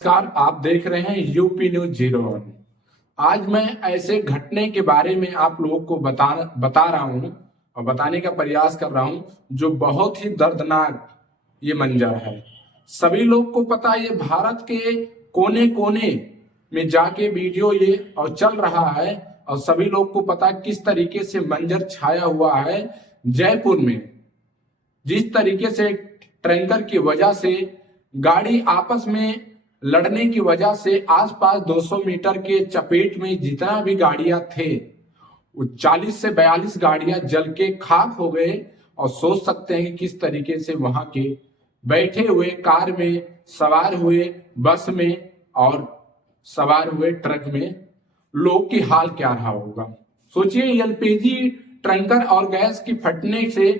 नमस्कार, आप देख रहे हैं यूपी न्यूज 01। आज मैं ऐसे घटने के बारे में आप लोगों को बता रहा हूं और बताने का प्रयास कर रहा हूं जो बहुत ही दर्दनाक ये मंजर है। सभी लोग को पता है, ये भारत के कोने कोने में जाके वीडियो ये और चल रहा है और सभी लोग को पता है किस तरीके से मंजर छाया हुआ है जयपुर में। जिस तरीके से टैंकर की वजह से गाड़ी आपस में लड़ने की वजह से आसपास 200 मीटर के चपेट में जितना भी गाड़ियां थे वो 40 से 42 गाड़ियां जल के खाक हो गए। और सोच सकते हैं कि किस तरीके से वहां के बैठे हुए कार में सवार हुए, बस में और सवार हुए ट्रक में लोग की हाल क्या रहा होगा। सोचिए, एलपीजी टैंकर और गैस की फटने से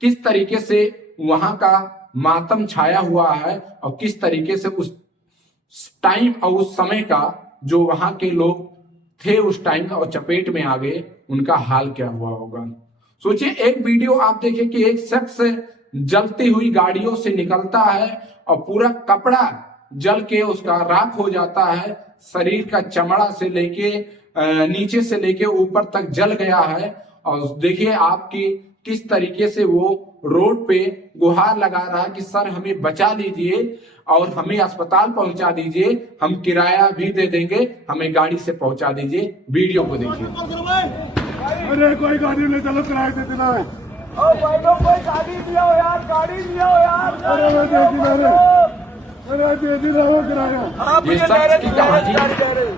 किस तरीके से वहां का मातम छाया हुआ है और किस तरीके से उस टाइम और उस समय का जो वहां के लोग थे उस टाइम और चपेट में आ गए, उनका हाल क्या हुआ होगा। सोचिए, एक वीडियो आप देखें कि एक शख्स जलती हुई गाड़ियों से निकलता है और पूरा कपड़ा जल के उसका राख हो जाता है, शरीर का चमड़ा से लेके नीचे से लेके ऊपर तक जल गया है। और देखिए आपकी किस तरीके से वो रोड पे गुहार लगा रहा है कि सर हमें बचा लीजिए और हमें अस्पताल पहुंचा दीजिए, हम किराया भी दे देंगे, हमें गाड़ी से पहुंचा दीजिए। वीडियो को देखिए। अरे कोई गाड़ी नहीं, चलो किराए दे देना है। भाई लोग कोई गाड़ी दिया हो यार, गाड़ी दिया हो यार। अरे मैं दे दी मैंने, अरे दे दी रहा हूँ किराया। ये शख्स की कहानी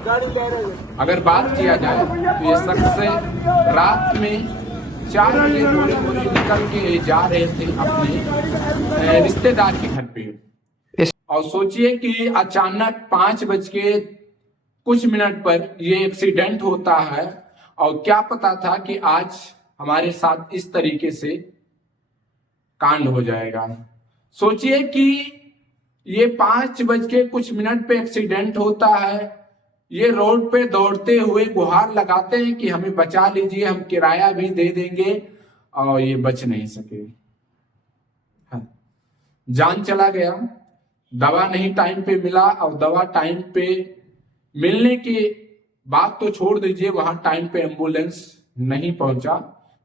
गाड़ी ले रहे। अगर बात किया जाए तो ये शख्स रात में 4 बजे पूरे निकल के जा रहे थे अपने रिश्तेदार के घर पे। और सोचिए कि अचानक 5 बज के कुछ मिनट पर ये एक्सीडेंट होता है। और क्या पता था कि आज हमारे साथ इस तरीके से कांड हो जाएगा। सोचिए कि ये 5 बज के कुछ मिनट पे एक्सीडेंट होता है, ये रोड पे दौड़ते हुए गुहार लगाते हैं कि हमें बचा लीजिए, हम किराया भी दे देंगे, और ये बच नहीं सके। हाँ, जान चला गया। दवा नहीं टाइम पे मिला और दवा टाइम पे मिलने की बात तो छोड़ दीजिए, वहां टाइम पे एम्बुलेंस नहीं पहुंचा,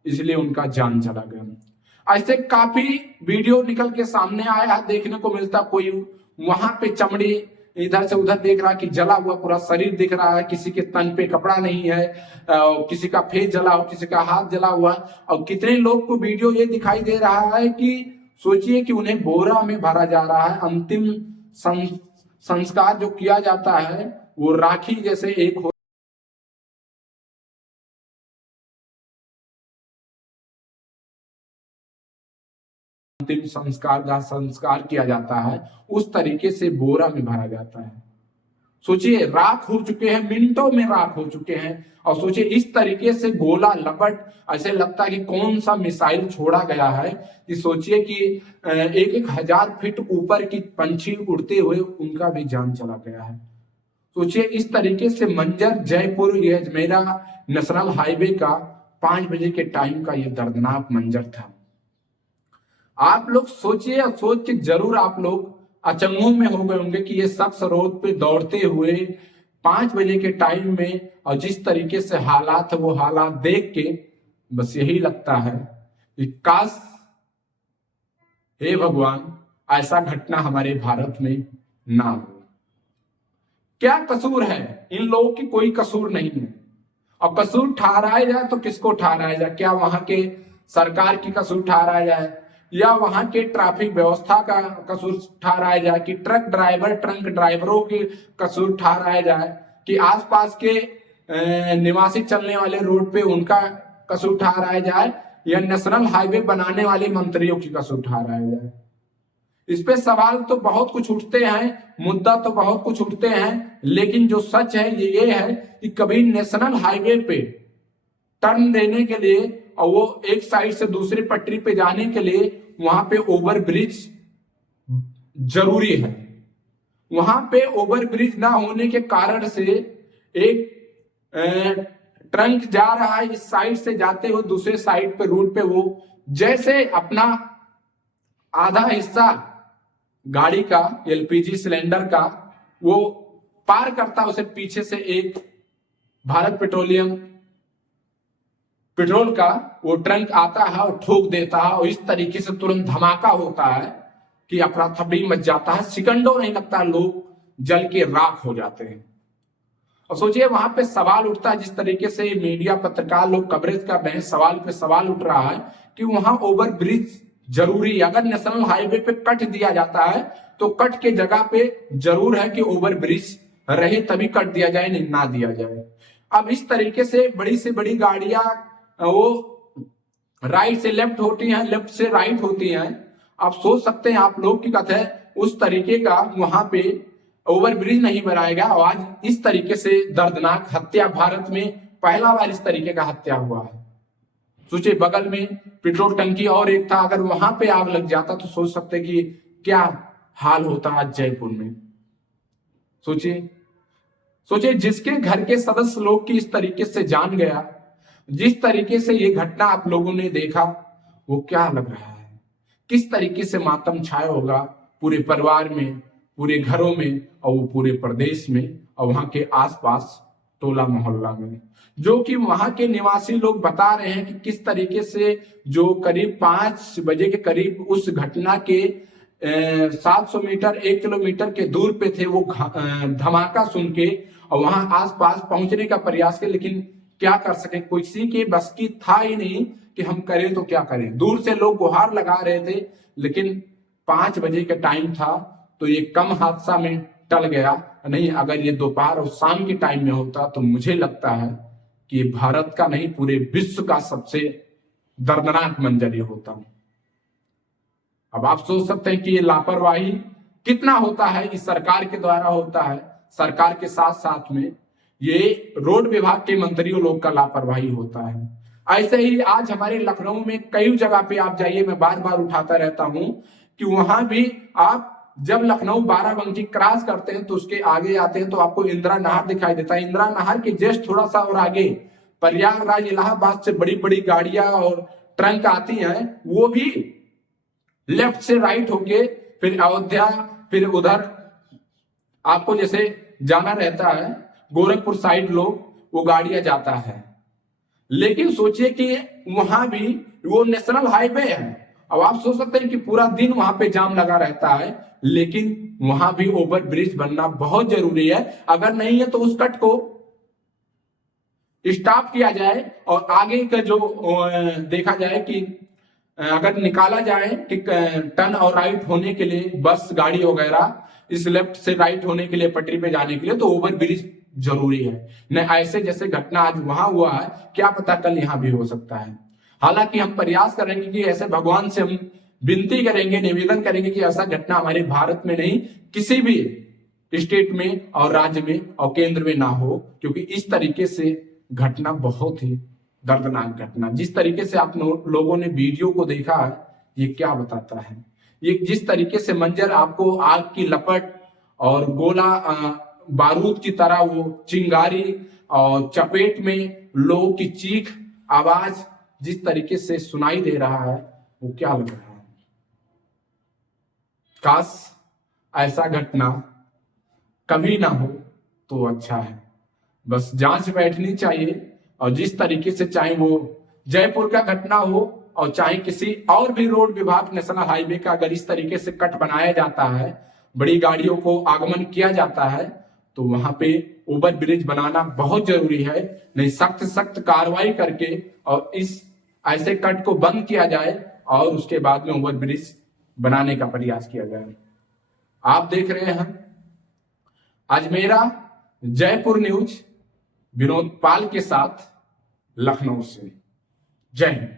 इसलिए उनका जान चला गया। ऐसे काफी वीडियो निकल के सामने आया, देखने को मिलता कोई वहां पे चमड़ी इधर से उधर देख रहा कि जला हुआ पूरा शरीर दिख रहा है, किसी के तन पे कपड़ा नहीं है, किसी का फेस जला हुआ, किसी का हाथ जला हुआ। और कितने लोग को वीडियो ये दिखाई दे रहा है कि सोचिए कि उन्हें बोरा में भरा जा रहा है। अंतिम संस्कार जो किया जाता है वो राखी जैसे एक अंतिम संस्कार किया जाता है, उस तरीके से बोरा में भरा जाता है। सोचिए, राख हो चुके हैं, मिनटों में राख हो चुके हैं। और सोचिए इस तरीके से गोला लपट, ऐसे लगता है कि कौन सा मिसाइल छोड़ा गया है। कि सोचिए कि 1,000 फीट ऊपर की पंछी उड़ते हुए उनका भी जान चला गया है। सोचिए इस तरीके से मंजर जयपुर ये अजमेरा नेशनल हाईवे का 5 बजे के टाइम का ये दर्दनाक मंजर था। आप लोग सोचिए, और सोच के जरूर आप लोग अचंभों में हो गए होंगे कि ये शख्स रोड पे दौड़ते हुए 5 बजे के टाइम में, और जिस तरीके से हालात है वो हालात देख के बस यही लगता है कि काश हे भगवान ऐसा घटना हमारे भारत में ना हो। क्या कसूर है इन लोगों की? कोई कसूर नहीं है। और कसूर ठहराया जाए तो किसको ठहराया जाए? क्या वहां के सरकार की कसूर ठहराया जाए या वहां के ट्रैफिक व्यवस्था का कसूर ठहराया जाए कि ट्रक ड्राइवरों की कसूर ठहराया जाए कि आसपास के निवासी चलने वाले रोड पे उनका कसूर ठहराया जाए या नेशनल हाईवे बनाने वाले मंत्रियों की कसूर ठहराया जाए? इस पे सवाल तो बहुत कुछ उठते हैं, मुद्दा तो बहुत कुछ उठते हैं, लेकिन जो सच है ये है कि कभी नेशनल हाईवे पे टर्न देने के लिए और वो एक साइड से दूसरी पटरी पे जाने के लिए वहां पे ओवर ब्रिज जरूरी है। वहां पे ओवर ब्रिज ना होने के कारण से एक ट्रक जा रहा है, इस साइड से जाते हुए दूसरे साइड पे रूट पे वो जैसे अपना आधा हिस्सा गाड़ी का एलपीजी सिलेंडर का वो पार करता है, उसे पीछे से एक भारत पेट्रोलियम पेट्रोल का वो ट्रंक आता है और ठोक देता है, और इस तरीके से तुरंत धमाका होता है कि अफरा तफरी मच जाता है। सेकंडों नहीं लगता, लोग जल के राख हो जाते हैं। और सोचिए वहां पे सवाल उठता है, जिस तरीके से मीडिया पत्रकार लोग कवरेज कर रहे हैं, सवाल पे सवाल उठ रहा है कि वहां ओवर ब्रिज जरूरी, अगर नेशनल हाईवे पे कट दिया जाता है तो कट के जगह पे जरूर है कि ओवर ब्रिज रहे, तभी कट दिया जाए, नहीं ना दिया जाए। अब इस तरीके से बड़ी गाड़ियां वो राइट से लेफ्ट होती हैं, लेफ्ट से राइट होती हैं। आप सोच सकते हैं आप लोग की कथा है, उस तरीके का वहां पे ओवर ब्रिज नहीं बनाएगा, और आज इस तरीके से दर्दनाक हत्या, भारत में पहला बार इस तरीके का हत्या हुआ है। सोचिए बगल में पेट्रोल टंकी और एक था, अगर वहां पे आग लग जाता तो सोच सकते कि क्या हाल होता आज जयपुर में। सोचिए जिसके घर के सदस्य लोग की इस तरीके से जान गया, जिस तरीके से ये घटना आप लोगों ने देखा, वो क्या लग रहा है, किस तरीके से मातम छाया होगा पूरे परिवार में, पूरे घरों में, और वो पूरे प्रदेश में, और वहां के आसपास टोला मोहल्ला में। जो कि वहां के निवासी लोग बता रहे हैं कि किस तरीके से जो करीब 5 बजे के करीब उस घटना के 700 मीटर 1 किलोमीटर के दूर पे थे, वो धमाका सुन के और वहां आसपास पहुंचने का प्रयास किया, लेकिन क्या कर सके, किसी के बस की था ही नहीं कि हम करें तो क्या करें। दूर से लोग गुहार लगा रहे थे, लेकिन 5 बजे का टाइम था तो ये कम हादसा में टल गया। नहीं, अगर ये दोपहर और शाम के टाइम में होता तो मुझे लगता है कि भारत का नहीं पूरे विश्व का सबसे दर्दनाक मंजर ये होता। अब आप सोच सकते हैं कि ये लापरवाही कितना होता है, इस सरकार के द्वारा होता है। सरकार के साथ साथ में ये रोड विभाग के मंत्रियों लोग का लापरवाही होता है। ऐसे ही आज हमारे लखनऊ में कई जगह पे आप जाइए, मैं बार बार उठाता रहता हूं कि वहां भी आप जब लखनऊ बाराबंकी क्रॉस करते हैं तो उसके आगे आते हैं तो आपको इंदिरा नहर दिखाई देता है। इंदिरा नहर के जस्ट थोड़ा सा और आगे प्रयागराज इलाहाबाद से बड़ी बड़ी गाड़ियां और ट्रक आती हैं, वो भी लेफ्ट से राइट होके फिर अयोध्या, फिर उधर आपको जैसे जाना रहता है गोरखपुर साइड लोग, वो गाड़ियां जाता है। लेकिन सोचिए कि वहां भी वो नेशनल हाईवे है। अब आप सोच सकते हैं कि पूरा दिन वहां पे जाम लगा रहता है, लेकिन वहां भी ओवर ब्रिज बनना बहुत जरूरी है। अगर नहीं है तो उस कट को स्टॉप किया जाए और आगे का जो देखा जाए कि अगर निकाला जाए कि टर्न और राइट होने के लिए बस गाड़ी वगैरह इस लेफ्ट से राइट होने के लिए पटरी पे जाने के लिए तो ओवर ब्रिज जरूरी है। न ऐसे जैसे घटना आज वहां हुआ है, क्या पता कल यहां भी हो सकता है। हालांकि हम प्रयास करेंगे कि ऐसे भगवान से हम विनती करेंगे, निवेदन करेंगे कि ऐसा घटना हमारे भारत में नहीं, किसी भी स्टेट में और राज्य में और केंद्र में ना हो, क्योंकि इस तरीके से घटना बहुत ही दर्दनाक घटना। जिस तरीके से आप लोगों ने वीडियो को देखा है, ये क्या बताता है। ये जिस तरीके से मंजर आपको आग की लपट और गोला बारूद की तरह वो चिंगारी और चपेट में लोगों की चीख आवाज जिस तरीके से सुनाई दे रहा है, वो क्या लग रहा है। काश ऐसा घटना कभी ना हो तो अच्छा है। बस जांच बैठनी चाहिए, और जिस तरीके से चाहे वो जयपुर का घटना हो और चाहे किसी और भी रोड विभाग नेशनल हाईवे का, अगर इस तरीके से कट बनाया जाता है, बड़ी गाड़ियों को आगमन किया जाता है, तो वहां पे ओवर ब्रिज बनाना बहुत जरूरी है। नहीं, सख्त कार्रवाई करके और इस ऐसे कट को बंद किया जाए और उसके बाद में ओवर ब्रिज बनाने का प्रयास किया जाए। आप देख रहे हैं अजमेरा जयपुर न्यूज, विनोद पाल के साथ लखनऊ से। जय हिंद।